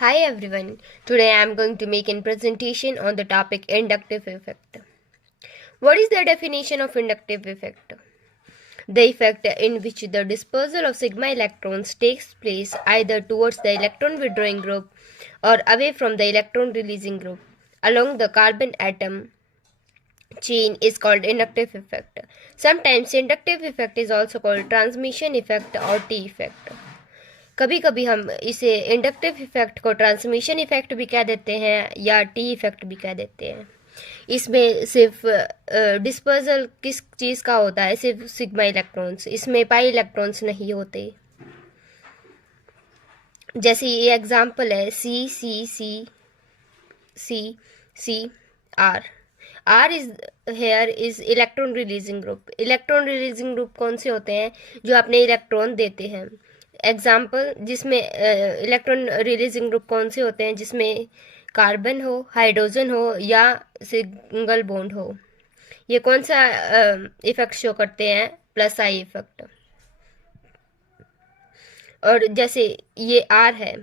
Hi everyone. Today I am going to make a presentation on the topic inductive effect. What is the definition of inductive effect? The effect in which the dispersal of sigma electrons takes place either towards the electron withdrawing group or away from the electron releasing group along the carbon atom chain is called inductive effect. Sometimes inductive effect is also called transmission effect or T effect. कभी कभी हम इसे inductive effect को transmission effect भी कह देते हैं या टी इफेक्ट भी कह देते हैं। इसमें सिर्फ डिस्पर्सल किस चीज़ का होता है, सिर्फ सिग्मा इलेक्ट्रॉन्स, इसमें पाई इलेक्ट्रॉन्स नहीं होते। जैसे ये एग्जांपल है C C C C C R R is here is electron releasing group. Electron releasing group कौन से होते हैं? जो अपने इलेक्ट्रॉन देते हैं। एग्जाम्पल जिसमें इलेक्ट्रॉन रिलीजिंग ग्रुप कौन से होते हैं? जिसमें कार्बन हो, हाइड्रोजन हो या सिंगल बॉन्ड हो। ये कौन सा इफेक्ट शो करते हैं? Plus I effect. और जैसे ये आर है,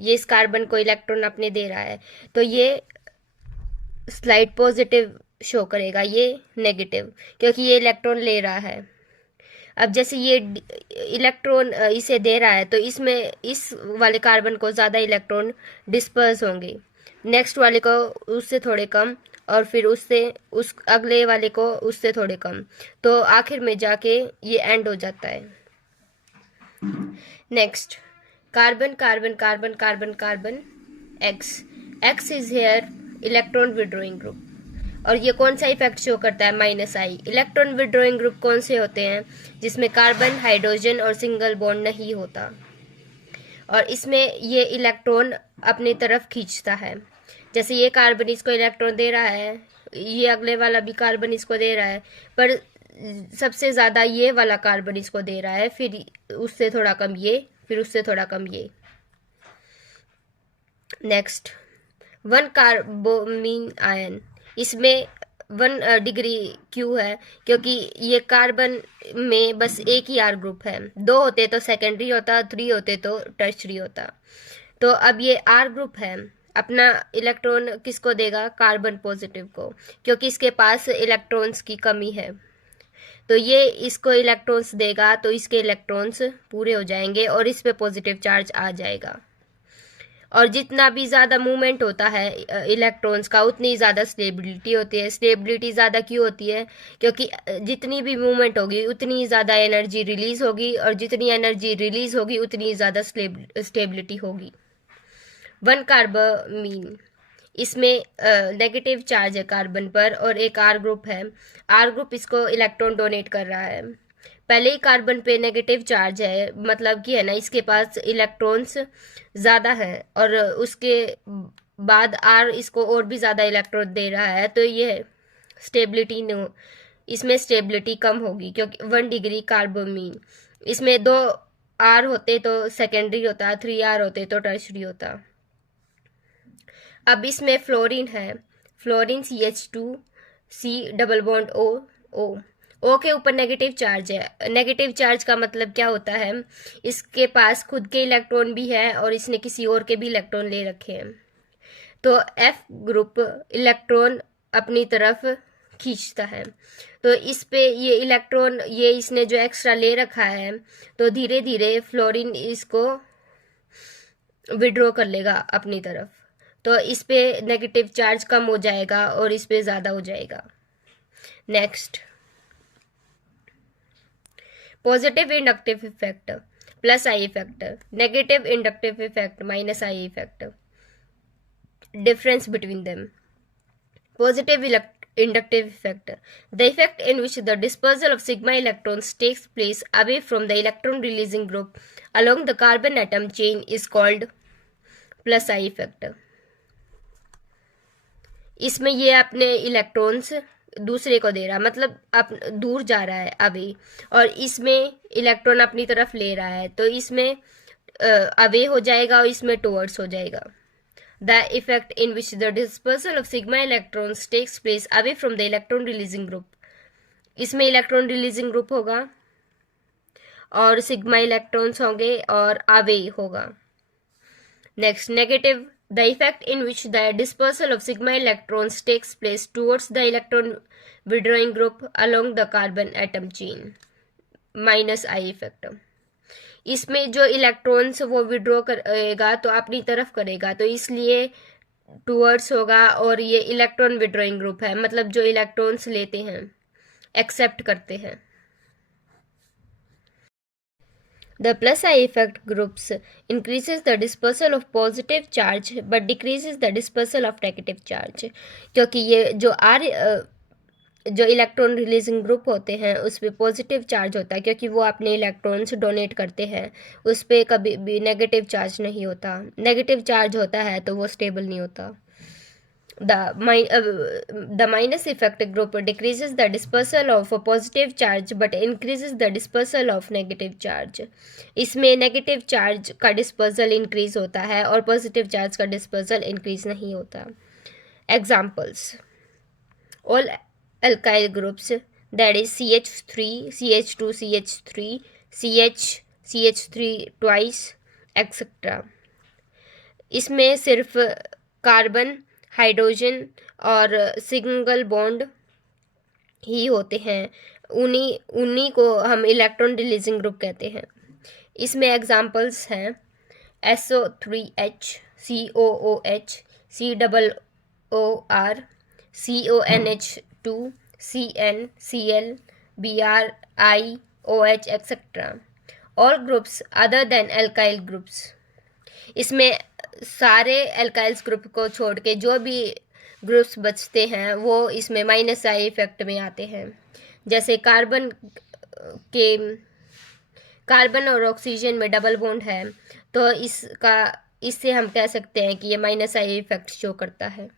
ये इस कार्बन को इलेक्ट्रॉन अपने दे रहा है, तो ये स्लाइड पॉजिटिव शो करेगा, ये नेगेटिव, क्योंकि ये इलेक्ट्रॉन ले रहा है। अब जैसे ये इलेक्ट्रॉन इसे दे रहा है, तो इसमें इस वाले कार्बन को ज़्यादा इलेक्ट्रॉन डिस्पर्स होंगे, नेक्स्ट वाले को उससे थोड़े कम, और फिर उससे उस अगले वाले को उससे थोड़े कम, तो आखिर में जाके ये एंड हो जाता है। Next, carbon carbon carbon carbon carbon x. X is here electron withdrawing group, और ये कौन सा इफेक्ट शो करता है? माइनस आई। इलेक्ट्रॉन विड्रॉइंग ग्रुप कौन से होते हैं? जिसमें कार्बन, हाइड्रोजन और सिंगल बॉन्ड नहीं होता, और इसमें ये इलेक्ट्रॉन अपनी तरफ खींचता है। जैसे ये कार्बन इसको इलेक्ट्रॉन दे रहा है, ये अगले वाला भी कार्बन इसको दे रहा है, पर सबसे ज़्यादा ये वाला कार्बन इसको दे रहा है, फिर उससे थोड़ा कम ये, फिर उससे थोड़ा कम ये। नेक्स्ट, 1 कार्बोमीन आयन। इसमें 1 डिग्री क्यों है? क्योंकि ये कार्बन में बस एक ही आर ग्रुप है, 2 होते तो सेकेंडरी होता, 3 होते तो टर्शरी होता। तो अब ये आर ग्रुप है, अपना इलेक्ट्रॉन किसको देगा? कार्बन पॉजिटिव को, क्योंकि इसके पास इलेक्ट्रॉन्स की कमी है। तो ये इसको इलेक्ट्रॉन्स देगा, तो इसके इलेक्ट्रॉन्स पूरे हो जाएंगे और इस पे पॉजिटिव चार्ज आ जाएगा। और जितना भी ज़्यादा मूवमेंट होता है इलेक्ट्रॉन्स का, उतनी ज़्यादा स्टेबिलिटी होती है। स्टेबिलिटी ज़्यादा क्यों होती है? क्योंकि जितनी भी मूवमेंट होगी उतनी ज़्यादा एनर्जी रिलीज़ होगी, और जितनी एनर्जी रिलीज़ होगी उतनी ज़्यादा स्टेबिलिटी होगी। 1 कार्बमीन, इसमें नेगेटिव चार्ज है कार्बन पर, और एक आर ग्रुप है। आर ग्रुप इसको इलेक्ट्रॉन डोनेट कर रहा है। पहले ही कार्बन पे नेगेटिव चार्ज है, मतलब कि है ना, इसके पास इलेक्ट्रॉन्स ज़्यादा हैं, और उसके बाद आर इसको और भी ज़्यादा इलेक्ट्रॉन दे रहा है, तो ये स्टेबिलिटी नो, इसमें स्टेबिलिटी कम होगी, क्योंकि 1 डिग्री कार्बोमीन, इसमें 2 आर होते तो सेकेंडरी होता, 3 आर होते तो टर्शरी होता। अब इसमें फ्लोरीन है, fluorine CH2C double bond O के ऊपर नेगेटिव चार्ज है। नेगेटिव चार्ज का मतलब क्या होता है? इसके पास खुद के इलेक्ट्रॉन भी है और इसने किसी और के भी इलेक्ट्रॉन ले रखे हैं, तो F ग्रुप इलेक्ट्रॉन अपनी तरफ खींचता है। तो इस पे ये इलेक्ट्रॉन, ये इसने जो एक्स्ट्रा ले रखा है, तो धीरे धीरे फ्लोरीन इसको विड्रॉ कर लेगा अपनी तरफ, तो इस पे नेगेटिव चार्ज कम हो जाएगा और इस पे ज़्यादा हो जाएगा। Next, positive inductive effect plus I effect, negative inductive effect minus I effect. Difference between them. Positive inductive effect, the effect in which the dispersal of sigma electrons takes place away from the electron releasing group along the carbon atom chain is called plus I effect. इसमें ये अपने electrons दूसरे को दे रहा, मतलब दूर जा रहा है अवे, और इसमें इलेक्ट्रॉन अपनी तरफ ले रहा है, तो इसमें अवे हो जाएगा और इसमें टुवर्ड्स हो जाएगा। The effect in which the dispersal of sigma electrons takes place away from the electron releasing group, इसमें इलेक्ट्रॉन रिलीजिंग ग्रुप होगा और सिग्मा इलेक्ट्रॉन्स होंगे और अवे होगा। Next, negative, the effect in which the dispersal of sigma electrons takes place towards the electron withdrawing group along the carbon atom chain, minus I effect. इसमें जो electrons वो withdraw करेगा तो अपनी तरफ करेगा, तो इसलिए टूवर्ड्स होगा, और ये इलेक्ट्रॉन विड्रॉइंग ग्रुप है, मतलब जो इलेक्ट्रॉन्स लेते हैं, एक्सेप्ट करते हैं. The plus I effect groups increases the dispersal of positive charge but decreases the dispersal of negative charge, क्योंकि ये जो इलेक्ट्रॉन रिलीजिंग ग्रुप होते हैं उस पर पॉजिटिव चार्ज होता है, क्योंकि वो अपने इलेक्ट्रॉन्स डोनेट करते हैं, उस पर कभी भी नेगेटिव चार्ज नहीं होता. नेगेटिव चार्ज होता है तो वो स्टेबल नहीं होता. The minus effect group decreases the dispersal of a positive charge but increases the dispersal of negative charge. इसमें नेगेटिव चार्ज का डिस्पर्सल इंक्रीज होता है और पॉजिटिव चार्ज का डिस्पर्सल इंक्रीज नहीं होता. Examples: all alkyl groups, that is CH3, CH2, CH3, CH, CH3 twice, etc. इसमें सिर्फ कार्बन, हाइड्रोजन और सिंगल बॉन्ड ही होते हैं, उन्हीं को हम इलेक्ट्रॉन रिलीजिंग ग्रुप कहते हैं. इसमें एग्जांपल्स हैं SO3H, COOH, COOR, CONH2, CN, Cl, Br, OH, etc. All groups other than alkyl groups. इसमें सारे एल्काइल्स ग्रुप को छोड़ के जो भी ग्रुप्स बचते हैं वो इसमें माइनस आई इफेक्ट में आते हैं. जैसे कार्बन और ऑक्सीजन में डबल बॉन्ड है, तो इससे हम कह सकते हैं कि ये माइनस आई इफेक्ट शो करता है.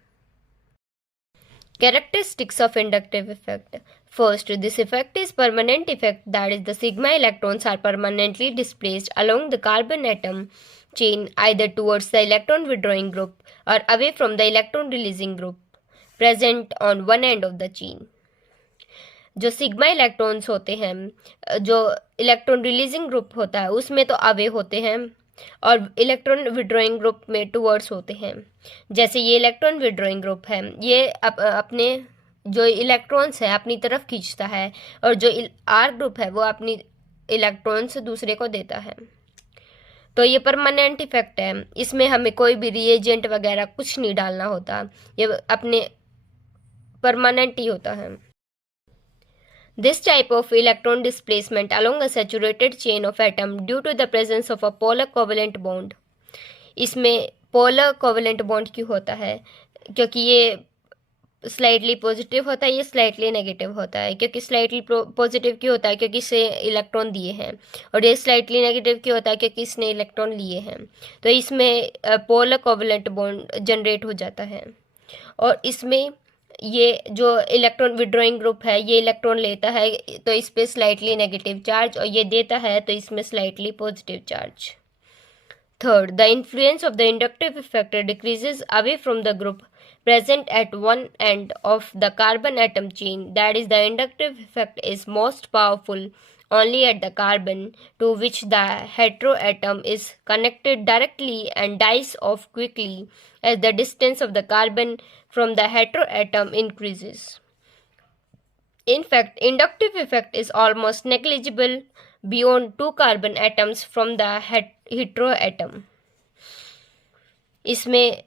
Characteristics of inductive effect. First, this effect is permanent effect, that is the sigma electrons are permanently displaced along the carbon atom chain either towards the electron withdrawing group or away from the electron releasing group present on one end of the chain. जो sigma electrons होते हैं, जो electron releasing group होता है उसमें तो away होते हैं और इलेक्ट्रॉन विड्रॉइंग ग्रुप में टूवर्ड्स होते हैं. जैसे ये इलेक्ट्रॉन विड्रॉइंग ग्रुप है, ये अपने जो इलेक्ट्रॉन्स है अपनी तरफ खींचता है, और जो आर ग्रुप है वो अपनी इलेक्ट्रॉन्स दूसरे को देता है. तो ये परमानेंट इफेक्ट है, इसमें हमें कोई भी रिएजेंट वगैरह कुछ नहीं डालना होता, ये अपने परमानेंट ही होता है. This type of electron displacement along a saturated chain of atom due to the presence of a polar covalent bond. इसमें polar covalent bond क्यों होता है? क्योंकि ये स्लाइटली पॉजिटिव होता है, ये स्लाइटली नेगेटिव होता है. क्योंकि स्लाइटली पॉजिटिव क्यों होता है? क्योंकि इससे इलेक्ट्रॉन दिए हैं, और ये स्लाइटली नेगेटिव क्यों होता है? क्योंकि इसने इलेक्ट्रॉन लिए हैं. तो इसमें पोलर कोवेलेंट बॉन्ड जनरेट हो जाता है, और इसमें ये जो इलेक्ट्रॉन विड्रॉइंग ग्रुप है ये इलेक्ट्रॉन लेता है तो इस पे स्लाइटली नेगेटिव चार्ज, और ये देता है तो इसमें slightly positive charge. Third, the influence of the inductive effect decreases away from the group present at one end of the carbon atom chain, that is the inductive effect is most powerful only at the carbon to which the heteroatom is connected directly and dies off quickly as the distance of the carbon from the heteroatom increases. In fact, inductive effect is almost negligible beyond 2 carbon atoms from the heteroatom. इसमें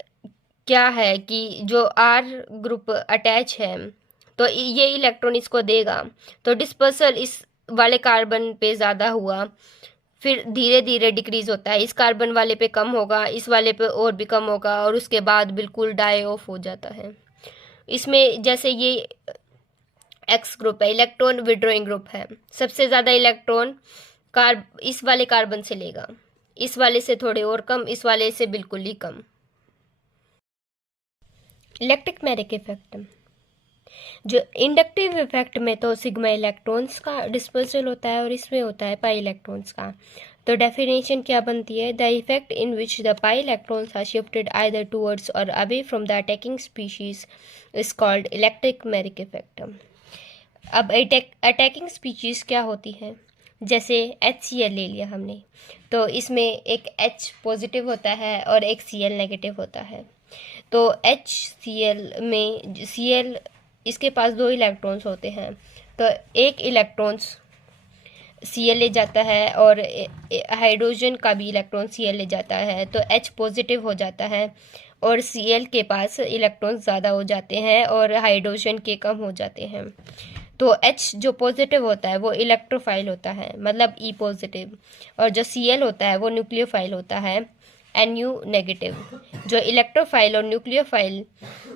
क्या है कि जो are group attach है तो ये electron इसको देगा, तो डिस्पर्सल इस वाले कार्बन पे ज़्यादा हुआ, फिर धीरे धीरे डिक्रीज होता है, इस कार्बन वाले पे कम होगा, इस वाले पे और भी कम होगा, और उसके बाद बिल्कुल डाई ऑफ हो जाता है. इसमें जैसे ये एक्स ग्रुप है, इलेक्ट्रॉन विड्रॉइंग ग्रुप है, सबसे ज़्यादा इलेक्ट्रॉन इस वाले कार्बन से लेगा, इस वाले से थोड़े और कम, इस वाले से बिल्कुल ही कम. Electric effect. जो इंडक्टिव इफेक्ट में तो सिग्मा इलेक्ट्रॉन्स का डिस्पर्सल होता है और इसमें होता है पाई इलेक्ट्रॉन्स का. तो डेफिनेशन क्या बनती है? The effect in which the pi electrons are shifted either towards or away from the attacking species is called electric effect. अब अटैकिंग स्पीशीज क्या होती है? जैसे HCl ले लिया हमने, तो इसमें एक H पॉजिटिव होता है और एक Cl नेगेटिव होता है। तो HCl में Cl इसके पास 2 इलेक्ट्रॉन्स होते हैं, तो एक इलेक्ट्रॉन्स Cl ले जाता है और हाइड्रोजन का भी इलेक्ट्रॉन Cl ले जाता है, तो H पॉजिटिव हो जाता है और Cl के पास इलेक्ट्रॉन ज़्यादा हो जाते हैं और हाइड्रोजन के कम हो जाते हैं। तो H जो पॉजिटिव होता है वो इलेक्ट्रोफाइल होता है, मतलब E पॉजिटिव, और जो Cl होता है वो न्यूक्लियोफाइल होता है, Nu नेगेटिव। जो इलेक्ट्रोफाइल और न्यूक्लियोफाइल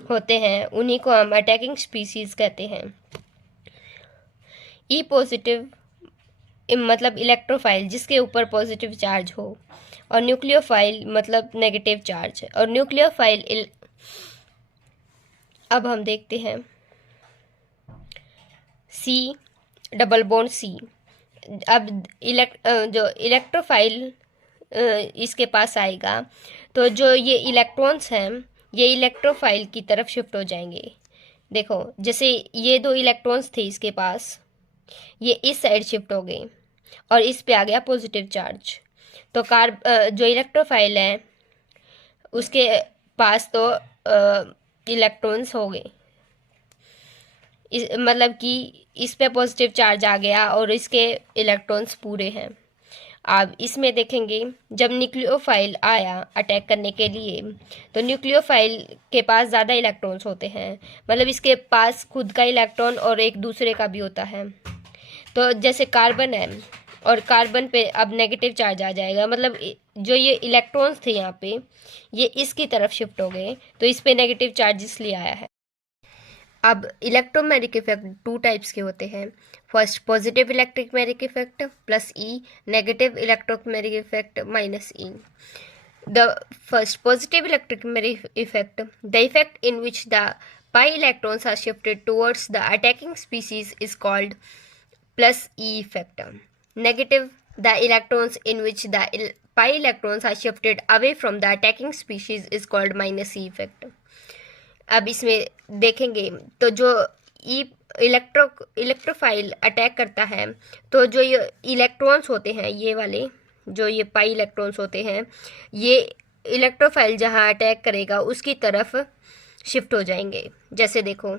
होते हैं उन्हीं को हम अटैकिंग स्पीसीज कहते हैं। E पॉजिटिव मतलब इलेक्ट्रोफाइल जिसके ऊपर पॉजिटिव चार्ज हो, और न्यूक्लियोफाइल मतलब नेगेटिव चार्ज। और न्यूक्लियोफाइल अब हम देखते हैं C डबल बॉन्ड C। अब जो इलेक्ट्रोफाइल इसके पास आएगा, तो जो ये इलेक्ट्रॉन्स हैं ये इलेक्ट्रोफाइल की तरफ शिफ्ट हो जाएंगे। देखो, जैसे ये 2 इलेक्ट्रॉन्स थे इसके पास, ये इस साइड शिफ्ट हो गए और इस पे आ गया पॉजिटिव चार्ज। तो जो इलेक्ट्रोफाइल है उसके पास तो इलेक्ट्रॉन्स हो गए, मतलब कि इस पे पॉजिटिव चार्ज आ गया और इसके इलेक्ट्रॉन्स पूरे हैं। अब इसमें देखेंगे जब न्यूक्लियोफाइल आया अटैक करने के लिए, तो न्यूक्लियोफाइल के पास ज़्यादा इलेक्ट्रॉन्स होते हैं, मतलब इसके पास खुद का इलेक्ट्रॉन और एक दूसरे का भी होता है। तो जैसे कार्बन है और कार्बन पे अब नेगेटिव चार्ज आ जाएगा, मतलब जो ये इलेक्ट्रॉन्स थे यहाँ पे ये इसकी तरफ शिफ्ट हो गए, तो इस पे नेगेटिव चार्ज इसलिए आया है। अब इलेक्ट्रोमैग्नेटिक इफेक्ट 2 टाइप्स के होते हैं। First positive electromagnetic effect plus E, negative electromagnetic effect minus E. The first positive electromagnetic effect, the effect in which the pi electrons are shifted towards the attacking species is called plus E effect. Negative, the electrons in which the pi electrons are shifted away from the attacking species is called minus E effect. अब इसमें देखेंगे तो जो electrophile attack करता है, तो जो ये इलेक्ट्रॉन्स होते हैं ये वाले, जो ये पाई इलेक्ट्रॉन्स होते हैं, ये इलेक्ट्रोफाइल जहाँ अटैक करेगा उसकी तरफ शिफ्ट हो जाएंगे। जैसे देखो,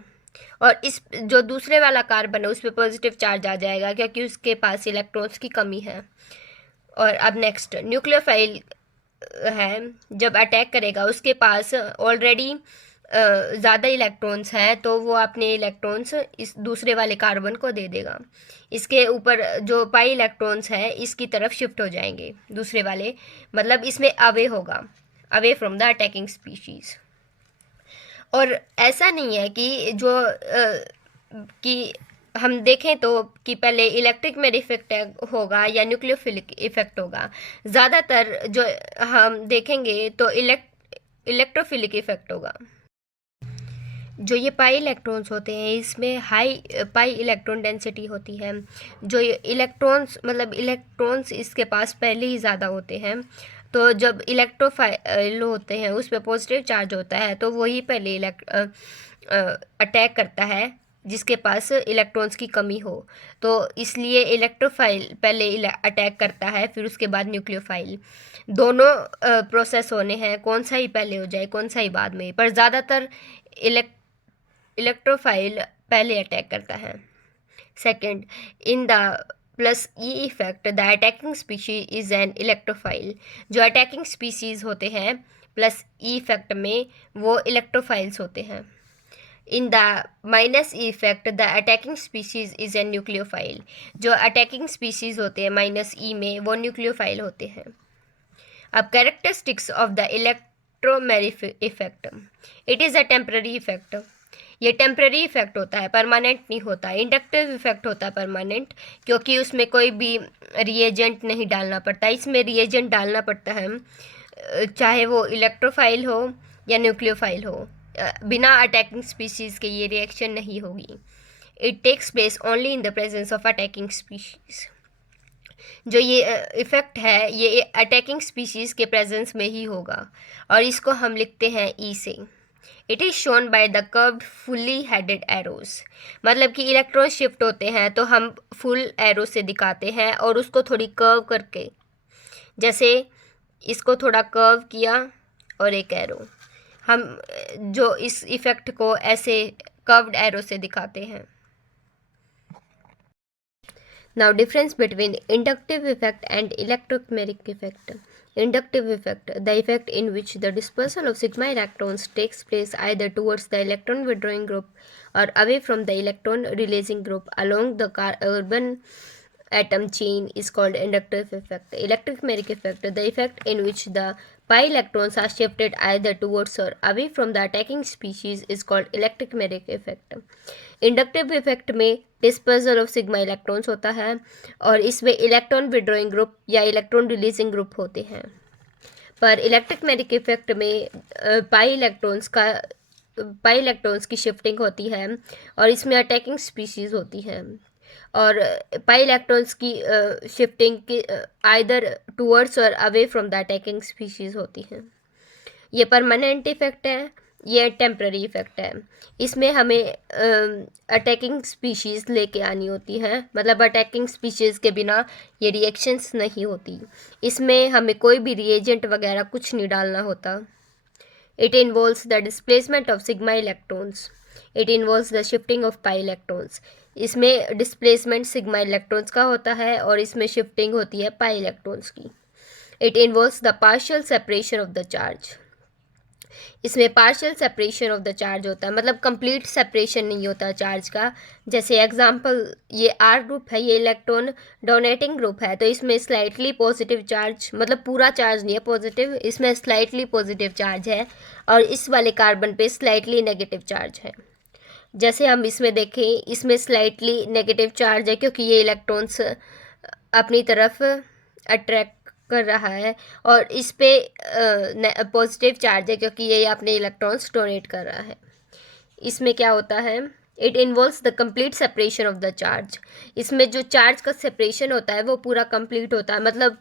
और इस जो दूसरे वाला कार्बन है उस पर पॉजिटिव चार्ज आ जाएगा क्योंकि उसके पास इलेक्ट्रॉन्स की कमी है। और अब नेक्स्ट न्यूक्लियोफाइल है, जब अटैक करेगा उसके पास ऑलरेडी ज़्यादा इलेक्ट्रॉन्स हैं, तो वो अपने इलेक्ट्रॉन्स इस दूसरे वाले कार्बन को दे देगा। इसके ऊपर जो पाई इलेक्ट्रॉन्स हैं इसकी तरफ शिफ्ट हो जाएंगे दूसरे वाले, मतलब इसमें अवे होगा, away from the attacking species. और ऐसा नहीं है कि जो कि हम देखें तो कि पहले इलेक्ट्रिक में इफेक्ट होगा या न्यूक्लियोफिलिक इफेक्ट होगा। ज़्यादातर जो हम देखेंगे तो इलेक्ट्रोफिलिक इफेक्ट होगा। जो ये पाई इलेक्ट्रॉन्स होते हैं इसमें हाई पाई इलेक्ट्रॉन डेंसिटी होती है। जो इलेक्ट्रॉन्स मतलब इलेक्ट्रॉन्स इसके पास पहले ही ज़्यादा होते हैं, तो जब इलेक्ट्रोफाइल होते हैं उस पर पॉजिटिव चार्ज होता है तो वही पहले अटैक करता है जिसके पास इलेक्ट्रॉन्स की कमी हो। तो इसलिए इलेक्ट्रोफाइल पहले अटैक करता है, फिर उसके बाद न्यूक्लियोफाइल। दोनों प्रोसेस होने हैं, कौन सा ही पहले हो जाए कौन सा ही बाद में, पर ज़्यादातर इलेक्ट्रोफाइल पहले अटैक करता है। Second, in the plus E effect the attacking species is an electrophile. जो अटैकिंग स्पीशीज होते हैं प्लस ई इफेक्ट में वो इलेक्ट्रोफाइल्स होते हैं। In the minus E effect the attacking species is an nucleophile. जो अटैकिंग स्पीशीज होते हैं माइनस ई में वो न्यूक्लियोफाइल होते हैं। अब characteristics of the electromagnetic effect, it is a temporary effect. ये टेम्पररी इफेक्ट होता है, परमानेंट नहीं होता। इंडक्टिव इफेक्ट होता है परमानेंट, क्योंकि उसमें कोई भी रिएजेंट नहीं डालना पड़ता। इसमें रिएजेंट डालना पड़ता है, चाहे वो इलेक्ट्रोफाइल हो या न्यूक्लियोफाइल हो। बिना अटैकिंग स्पीशीज़ के ये रिएक्शन नहीं होगी। It takes place only in the presence of attacking species. जो ये इफ़ेक्ट है ये अटैकिंग स्पीशीज़ के प्रेजेंस में ही होगा, और इसको हम लिखते हैं ई से। It is shown by the curved fully headed arrows. मतलब कि इलेक्ट्रॉन शिफ्ट होते हैं तो हम फुल एरो से दिखाते हैं और उसको थोड़ी कर्व करके, जैसे इसको थोड़ा कर्व किया और एक एरो, हम जो इस इफ़ेक्ट को ऐसे कर्व्ड एरो से दिखाते हैं। Now, difference between inductive effect and electromagnetic effect. Inductive effect, the effect in which the dispersal of sigma electrons takes place either towards the electron withdrawing group or away from the electron releasing group along the carbon atom chain, is called inductive effect. Electromagnetic effect, the effect in which the pi electrons are shifted either towards or away from the attacking species, is called electromagnetic effect. Inductive effect में dispersal of sigma electrons होता है और इसमें electron withdrawing group या electron releasing group होते हैं। पर electromagnetic effect में पाई इलेक्ट्रॉन्स की शिफ्टिंग होती है और इसमें अटैकिंग स्पीशीज़ होती हैं और पाई इलेक्ट्रॉन्स की शिफ्टिंग की either towards or away from the attacking species होती हैं। ये परमानेंट इफेक्ट है, ये टेम्प्ररी इफेक्ट है। इसमें हमें अटैकिंग स्पीशीज़ लेके आनी होती है, मतलब अटैकिंग स्पीशीज़ के बिना ये रिएक्शंस नहीं होती। इसमें हमें कोई भी रिएजेंट वगैरह कुछ नहीं डालना होता। It involves the displacement of sigma electrons, it involves the shifting of pi electrons. इसमें डिस्प्लेसमेंट सिग्मा इलेक्ट्रॉन्स का होता है और इसमें शिफ्टिंग होती है पाई इलेक्ट्रॉन्स की। It involves the partial separation of the charge, इसमें partial separation of the charge होता है, मतलब कंप्लीट सेपरेशन नहीं होता चार्ज का। जैसे एग्जांपल ये आर ग्रुप है, ये इलेक्ट्रॉन डोनेटिंग ग्रुप है, तो इसमें स्लाइटली पॉजिटिव चार्ज, मतलब पूरा चार्ज नहीं है पॉजिटिव, इसमें स्लाइटली पॉजिटिव चार्ज है और इस वाले कार्बन पे स्लाइटली नेगेटिव चार्ज है। जैसे हम इसमें देखें, इसमें स्लाइटली नेगेटिव चार्ज है क्योंकि ये इलेक्ट्रॉन्स अपनी तरफ अट्रैक्ट कर रहा है और इस पे पॉजिटिव चार्ज है क्योंकि ये अपने इलेक्ट्रॉन्स डोनेट कर रहा है। इसमें क्या होता है, it involves the complete separation of the charge. इसमें जो चार्ज का सेपरेशन होता है वो पूरा कंप्लीट होता है, मतलब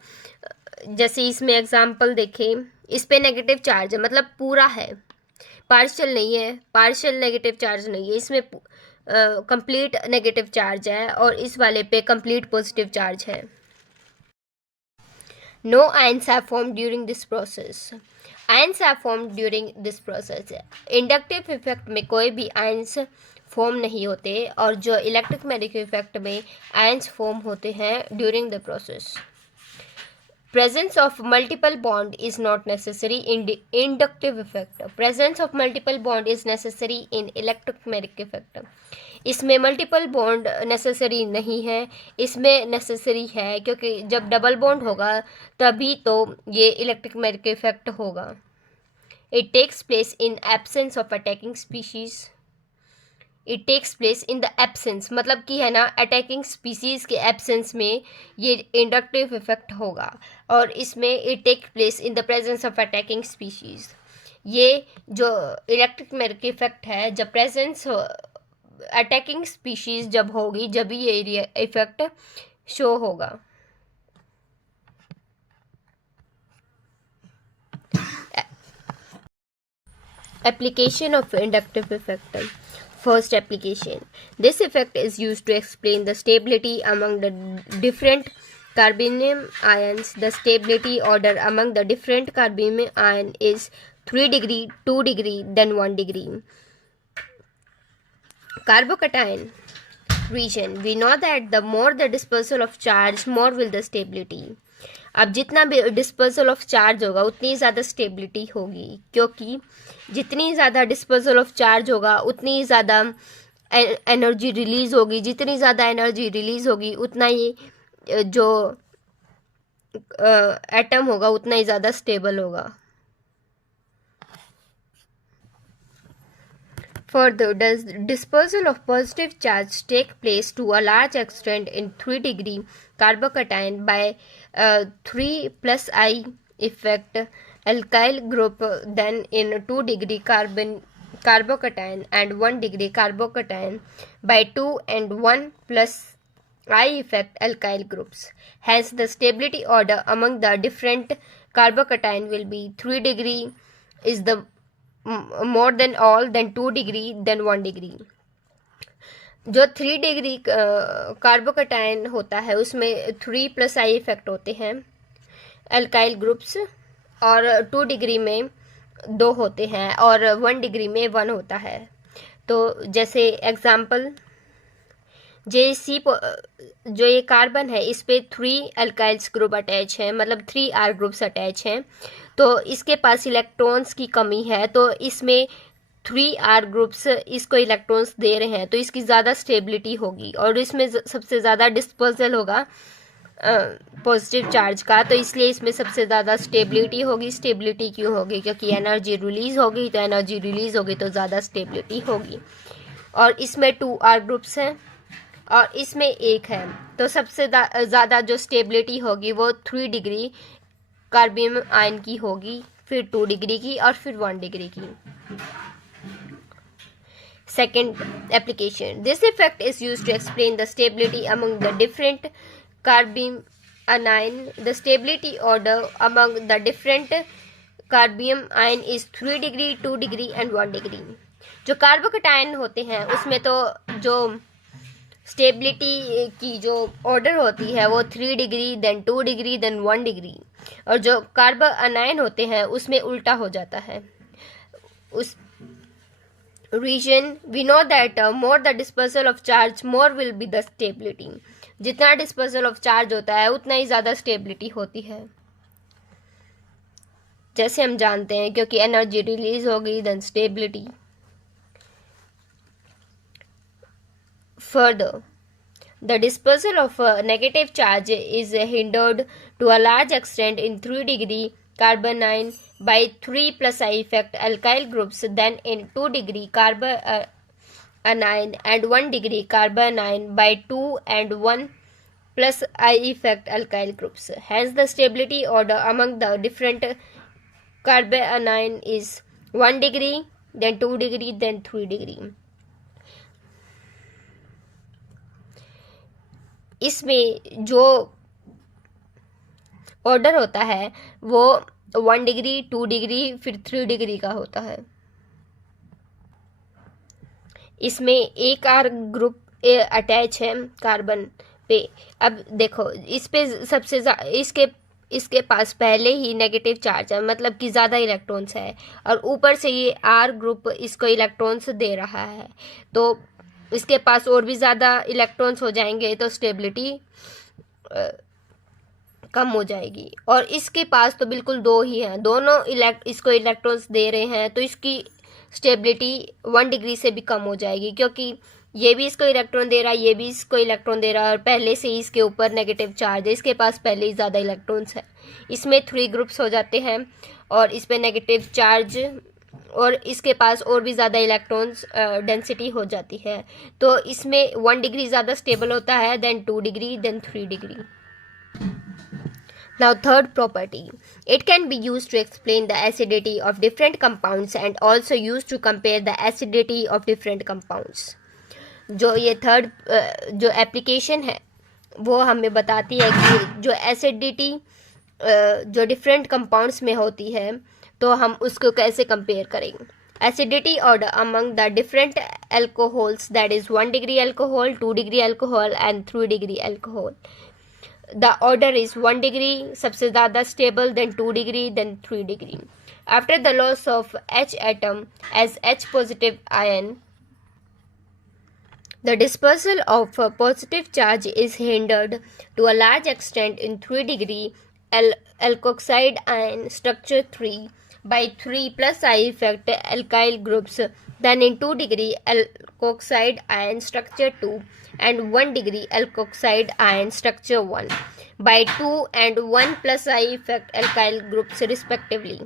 जैसे इसमें एग्जांपल देखें, इस पे नेगेटिव चार्ज है, मतलब पूरा है, पार्शियल नहीं है, पार्शियल नेगेटिव चार्ज नहीं है, इसमें कंप्लीट नेगेटिव चार्ज है और इस वाले पे कंप्लीट पॉजिटिव चार्ज है। No ions are formed during this process. Ions are formed during this process. Inductive effect में कोई भी आयंस फॉर्म नहीं होते और जो इलेक्ट्रोमैग्नेटिक इफेक्ट में आयंस फॉर्म होते हैं during the process. Presence of multiple bond is not necessary in inductive effect. Presence of multiple bond is necessary in electromagnetic effect. इसमें मल्टीपल बॉन्ड नेसेसरी नहीं है, इसमें नेसेसरी है क्योंकि जब डबल बॉन्ड होगा तभी तो ये इलेक्ट्रोमैग्नेटिक इफेक्ट होगा। It takes place in absence of attacking species, it takes place in the absence, मतलब कि है ना, अटैकिंग स्पीसीज़ के एब्सेंस में ये इंडक्टिव इफेक्ट होगा और इसमें it take place in the presence of attacking species. ये जो इलेक्ट्रोमैग्नेटिक इफेक्ट है, जब प्रेजेंस अटैकिंग स्पीशीज़ जब होगी जब ये इफेक्ट शो होगा। Application of inductive effect. First application. This effect is used to explain the stability among the different carbonium ions. The stability order among the different carbonium ion is 3 degree, 2 degree, then 1 degree. Carbocation region. We know that the more the dispersal of charge, more will the stability. अब जितना भी dispersal of charge होगा उतनी ज़्यादा stability होगी, क्योंकि जितनी ज़्यादा डिस्पर्सल ऑफ चार्ज होगा उतनी ज़्यादा एनर्जी रिलीज़ होगी, जितनी ज़्यादा एनर्जी रिलीज़ होगी उतना ही जो एटम होगा उतना ही ज़्यादा स्टेबल होगा। Further, does dispersal of positive charge take place to a large extent in 3 degree carbocation by 3 plus I effect alkyl group than in 2 degree carbocation and 1 degree carbocation by 2 and 1 plus I effect alkyl groups. Hence, the stability order among the different carbocation will be 3 degree is the more than all, then 2 degree, then 1 degree. जो 3 degree carbocation होता है उसमें 3+I effect होते हैं alkyl groups, और 2 degree में 2 होते हैं और 1 डिग्री में 1 होता है। तो जैसे एग्जाम्पल, JC जो ये कार्बन है इस पे 3 अल्काइल्स ग्रुप अटैच है, मतलब 3 R ग्रुप्स अटैच हैं, तो इसके पास इलेक्ट्रॉन्स की कमी है, तो इसमें 3 R ग्रुप्स इसको इलेक्ट्रॉन्स दे रहे हैं, तो इसकी ज़्यादा स्टेबिलिटी होगी और इसमें सबसे ज़्यादा डिस्पर्सल होगा पॉजिटिव चार्ज का, तो इसलिए इसमें सबसे ज़्यादा स्टेबिलिटी होगी। स्टेबिलिटी क्यों होगी? क्योंकि एनर्जी रिलीज़ होगी, तो एनर्जी रिलीज़ होगी तो ज़्यादा स्टेबिलिटी होगी। और इसमें 2 R ग्रुप्स हैं और इसमें 1 है, तो सबसे ज़्यादा जो स्टेबिलिटी होगी वो 3 डिग्री कार्बियम आयन की होगी, फिर 2 डिग्री की और फिर 1 डिग्री की। Second application. This effect is used to explain the stability among the different carbium anion. The stability order among the different carbium ion is 3 degree, 2 degree and 1 degree. जो carbocation होते हैं उसमें तो जो स्टेबिलिटी की जो order होती है वो 3 degree, then 2 degree, then 1 degree, और जो कार्बो अनायन होते हैं उसमें उल्टा हो जाता है। उस region we know that more the dispersal of charge, more will be the stability. जितना dispersal of charge होता है उतना ही ज़्यादा stability होती है, जैसे हम जानते हैं, क्योंकि एनर्जी रिलीज होगी then stability. Further, the dispersal of negative charge is hindered to a large extent in 3 degree carbon ion by 3+I effect alkyl groups than in 2 degree carbon anion and 1 degree carbon ion by 2 and 1+I effect alkyl groups. Hence, the stability order among the different carbon anion is 1 degree, then 2 degree, then 3 degree. इसमें जो order होता है वो 1 degree, 2 degree, फिर 3 degree का होता है। इसमें एक R ग्रुप अटैच है कार्बन पे। अब देखो इस पे सबसे इसके पास पहले ही नेगेटिव चार्ज है, मतलब कि ज़्यादा इलेक्ट्रॉन्स है, और ऊपर से ये R ग्रुप इसको इलेक्ट्रॉन्स दे रहा है, तो इसके पास और भी ज़्यादा इलेक्ट्रॉन्स हो जाएंगे तो स्टेबिलिटी कम हो जाएगी। और इसके पास तो बिल्कुल 2 ही हैं, दोनों इसको इलेक्ट्रॉन्स दे रहे हैं, तो इसकी स्टेबिलिटी 1 डिग्री से भी कम हो जाएगी, क्योंकि ये भी इसको इलेक्ट्रॉन दे रहा है, ये भी इसको इलेक्ट्रॉन दे रहा है, और पहले से ही इसके ऊपर नेगेटिव चार्ज है, इसके पास पहले ही ज़्यादा इलेक्ट्रॉन्स है। इसमें 3 ग्रुप्स हो जाते हैं और इस पर नेगेटिव चार्ज, और इसके पास और भी ज़्यादा इलेक्ट्रॉन्स डेंसिटी हो जाती है, तो इसमें 1 डिग्री ज़्यादा स्टेबल होता है, then 2 degree, then 3 degree. Now, third property, it can be used to explain the acidity of different compounds and also used to compare the acidity of different compounds. जो ये थर्ड जो application है वो हमें बताती है कि जो एसिडिटी जो डिफरेंट कंपाउंड्स में होती है तो हम उसको कैसे कंपेयर करेंगे। Acidity order among the different alcohols, that is 1 degree alcohol, 2 degree alcohol and 3 degree alcohol. The order is 1 degree, सबसे ज़्यादा stable, then 2 degree, then 3 degree. After the loss of H atom as H positive ion, the dispersal of positive charge is hindered to a large extent in 3 degree alkoxide ion structure 3 by 3+I effect alkyl groups, then in 2 degree alkoxide ion structure 2 and 1 degree alkoxide ion structure 1 by 2 and 1+I effect alkyl groups respectively.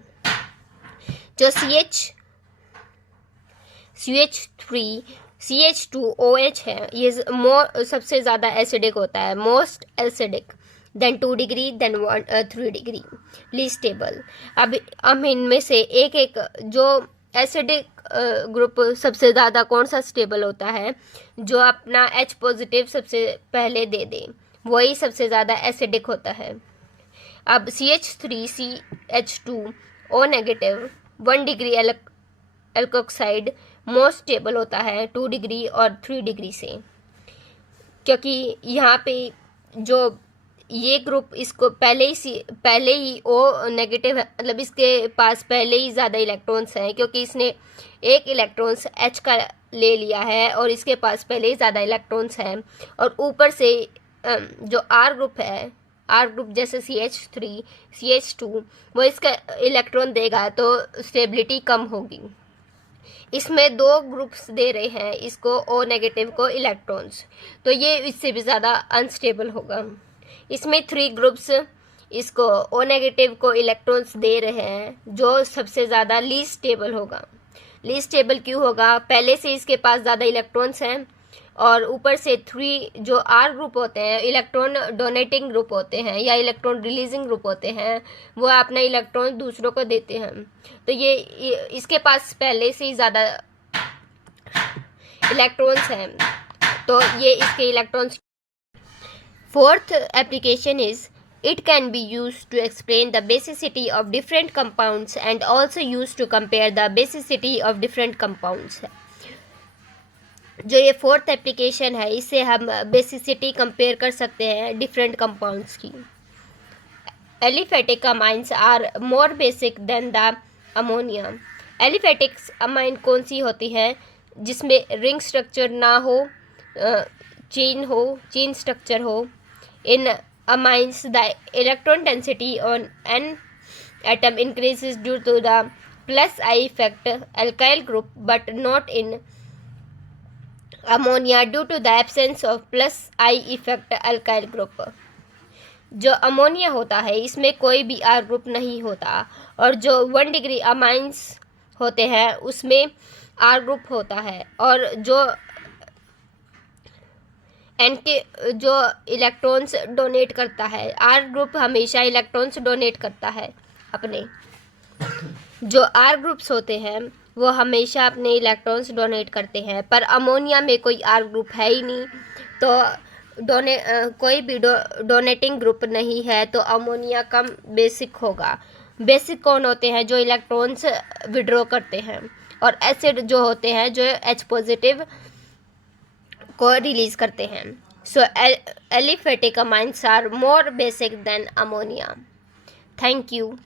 जो CH3 CH2OH है ये सबसे ज़्यादा acidic होता है, most acidic, then 2 degree, then 3 degree least stable. अब हम इनमें से एक जो एसिडिक ग्रुप सबसे ज़्यादा कौन सा स्टेबल होता है, जो अपना H पॉजिटिव सबसे पहले दे दे वही सबसे ज़्यादा एसिडिक होता है। अब CH3CH2O negative 1 degree alkoxide most stable होता है 2 डिग्री और 3 डिग्री से, क्योंकि यहाँ पे जो ये ग्रुप इसको पहले ही O नेगेटिव है, मतलब इसके पास पहले ही ज़्यादा इलेक्ट्रॉन्स हैं, क्योंकि इसने एक इलेक्ट्रॉन्स H का ले लिया है और इसके पास पहले ही ज़्यादा इलेक्ट्रॉन्स हैं। और ऊपर से जो R ग्रुप है, R ग्रुप जैसे CH3 CH2 वो इसका इलेक्ट्रॉन देगा तो स्टेबिलिटी कम होगी। इसमें 2 ग्रुप्स दे रहे हैं इसको O नेगेटिव को इलेक्ट्रॉन्स, तो ये इससे भी ज़्यादा अनस्टेबल होगा। इसमें 3 ग्रुप्स इसको O नेगेटिव को इलेक्ट्रॉन्स दे रहे हैं, जो सबसे ज़्यादा लीस्ट स्टेबल होगा। लीस्ट स्टेबल क्यों होगा? पहले से इसके पास ज़्यादा इलेक्ट्रॉन्स हैं और ऊपर से 3 जो R ग्रुप होते हैं इलेक्ट्रॉन डोनेटिंग ग्रुप होते हैं या इलेक्ट्रॉन रिलीजिंग ग्रुप होते हैं, वो अपना इलेक्ट्रॉन दूसरों को देते हैं। तो ये इसके पास पहले से ही ज़्यादा इलेक्ट्रॉन्स हैं, तो ये इसके electrons. Fourth application is it can be used to explain the basicity of different compounds and also used to compare the basicity of different compounds। जो ये 4th एप्लीकेशन है, इससे हम बेसिसिटी कंपेयर कर सकते हैं डिफरेंट कंपाउंड्स की। Aliphatic amines are more basic than the ammonia. Aliphatic amine कौन सी होती है? जिसमें रिंग स्ट्रक्चर ना हो, चेन स्ट्रक्चर हो। इन amines the electron density on an atom increases due to the plus I effect alkyl group, but not in ammonia due to the absence of plus I effect alkyl group। जो ammonia होता है इसमें कोई भी R group नहीं होता, और जो 1 डिग्री अमाइंस होते हैं उसमें R ग्रुप होता है, और जो इलेक्ट्रॉन्स डोनेट करता है, R ग्रुप हमेशा इलेक्ट्रॉन्स डोनेट करता है अपने। जो R ग्रुप्स होते हैं वो हमेशा अपने इलेक्ट्रॉन्स डोनेट करते हैं, पर अमोनिया में कोई R ग्रुप है ही नहीं, तो कोई भी डोनेटिंग ग्रुप नहीं है, तो अमोनिया कम बेसिक होगा। बेसिक कौन होते हैं? जो इलेक्ट्रॉन्स विड्रॉ करते हैं, और एसिड जो होते हैं जो H पॉजिटिव को रिलीज करते हैं। So aliphatic amines are more basic than ammonia. Thank you.